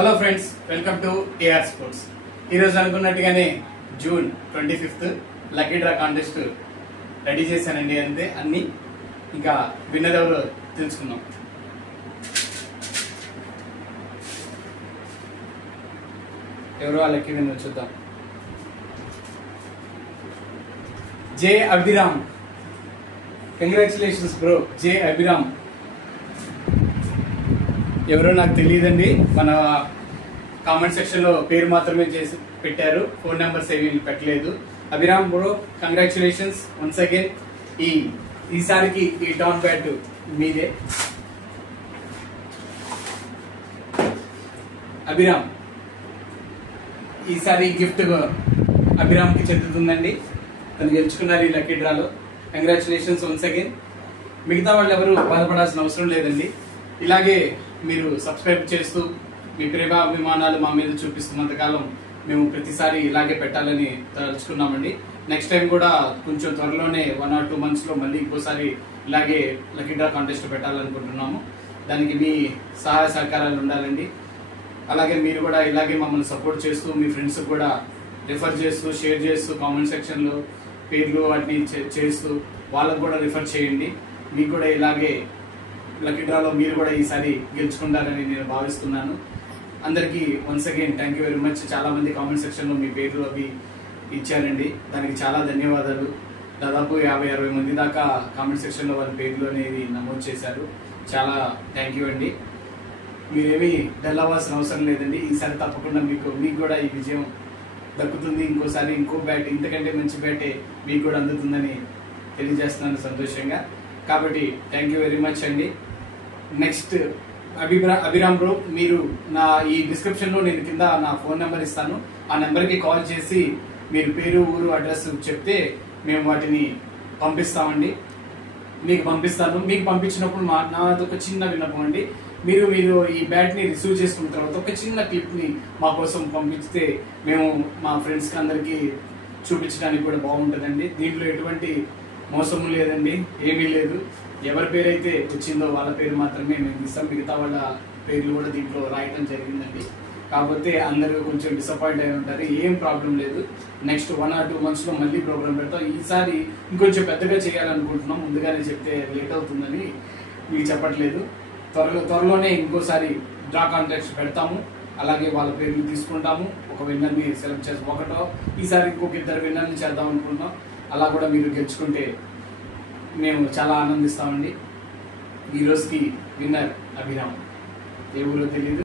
Hello friends, welcome to AR sports. ఈరోజు అనుకున్నట్టుగానే June 25th lucky draw contest ready చేశానండి. అంతే అన్ని. ఇంకా విన్నర్ ఎవరు తెలుసుకుందాం. ఎవరు ఆ లక్కీ విన్నర్ చూద్దాం. జే అభిరామ్. కంగ్రాచులేషన్స్ బ్రో, జే అభిరామ్. ఎవరో నాకు తెలియదండి. మన కామెంట్ సెక్షన్ లో పేరు మాత్రమే చేసి పెట్టారు, ఫోన్ నెంబర్స్ ఏమీ పెట్టలేదు. Abhiram bro, congratulations once again. ఈసారికి ఈ టౌన్ బ్యాట్ మీదే. అభిరామ్, ఈసారి గిఫ్ట్ అభిరామ్ కి చెందుతుందండి. తను గెలుచుకున్నారు ఈ లక్కీ డ్రాలో. Congratulations once again. మిగతా వాళ్ళు ఎవరు బాధపడాల్సిన అవసరం లేదండి. ఇలాగే మీరు సబ్స్క్రైబ్ చేస్తూ మీ ప్రేమ అభిమానాలు మా మీద చూపిస్తున్నంతకాలం మేము ప్రతిసారి ఇలాగే పెట్టాలని తలుచుకున్నామండి. నెక్స్ట్ టైం కూడా కొంచెం త్వరలోనే 1 or 2 months లో మళ్ళీ ఇంకోసారి ఇలాగే లక్కీ డ్రా కాంటెస్ట్ పెట్టాలనుకుంటున్నాము. దానికి మీ సహాయ సహకారాలు ఉండాలండి. అలాగే మీరు కూడా ఇలాగే మమ్మల్ని సపోర్ట్ చేస్తూ మీ ఫ్రెండ్స్ కూడా రిఫర్ చేస్తూ షేర్ చేస్తూ కామెంట్ సెక్షన్లో పేర్లు వాటిని చేస్తూ వాళ్ళకు కూడా రిఫర్ చేయండి. మీకు కూడా ఇలాగే లక్కీ డ్రాలో మీరు కూడా ఈసారి గెలుచుకుంటారని నేను భావిస్తున్నాను. అందరికీ once again thank you very much. చాలా మంది కామెంట్ సెక్షన్లో మీ పేర్లు అవి ఇచ్చారండి, దానికి చాలా ధన్యవాదాలు. దాదాపు 50-60 మంది దాకా కామెంట్ సెక్షన్లో వాళ్ళ పేర్లు అనేది నమోదు చేశారు. చాలా థ్యాంక్ యూ అండి. మీరేమీ డల్ అవ్వాల్సిన అవసరం లేదండి. ఈసారి తప్పకుండా మీకు కూడా ఈ విజయం దక్కుతుంది. ఇంకోసారి ఇంకో బ్యాట్, ఇంతకంటే మంచి బ్యాటే మీకు కూడా అందుతుందని తెలియజేస్తున్నాను సంతోషంగా. కాబట్టి థ్యాంక్ యూ వెరీ మచ్ అండి. నెక్స్ట్ అభిరామ్ బ్రో, మీరు నా ఈ డిస్క్రిప్షన్ లో నేను కింద నా ఫోన్ నెంబర్ ఇస్తాను. ఆ నెంబర్కి కాల్ చేసి మీరు పేరు, ఊరు, అడ్రస్ చెప్తే మేము వాటిని పంపిస్తామండి. మీకు పంపిస్తాను. మీకు పంపించినప్పుడు నాది ఒక చిన్న విన్నపం అండి. మీరు ఈ బ్యాట్ ని రిసీవ్ చేసుకున్న తర్వాత ఒక చిన్న క్లిప్ ని మా కోసం పంపిస్తే మేము మా ఫ్రెండ్స్ కి అందరికి చూపించడానికి కూడా బాగుంటుందండి. దీంట్లో ఎటువంటి మోసము లేదండి, ఏమీ లేదు. ఎవరి పేరైతే వచ్చిందో వాళ్ళ పేరు మాత్రమే మేము ఇస్తాం. మిగతా వాళ్ళ పేర్లు కూడా దీంట్లో రాయటం జరిగిందండి. కాకపోతే అందరూ కొంచెం డిసప్పాయింట్ అయి ఉంటారు. ఏం ప్రాబ్లం లేదు. నెక్స్ట్ 1 or 2 months లో మళ్ళీ ప్రోగ్రామ్ పెడతాం. ఈసారి ఇంకొంచెం పెద్దగా చేయాలనుకుంటున్నాం. ముందుగానే చెప్తే లేట్ అవుతుందని మీకు చెప్పట్లేదు. త్వరలోనే ఇంకోసారి డ్రా కాంటెస్ట్ పెడతాము. అలాగే వాళ్ళ పేర్లు తీసుకుంటాము. ఒక విన్నర్ని సెలెక్ట్ చేసి ఈసారి ఇంకొక 2 విన్నర్ని చేద్దాం అనుకుంటున్నాం. అలా కూడా మీరు గెలుచుకుంటే మేము చాలా ఆనందిస్తామండి. ఈ రోజుకి విన్నర్ అభిరామ్. ఏ ఊరో తెలియదు.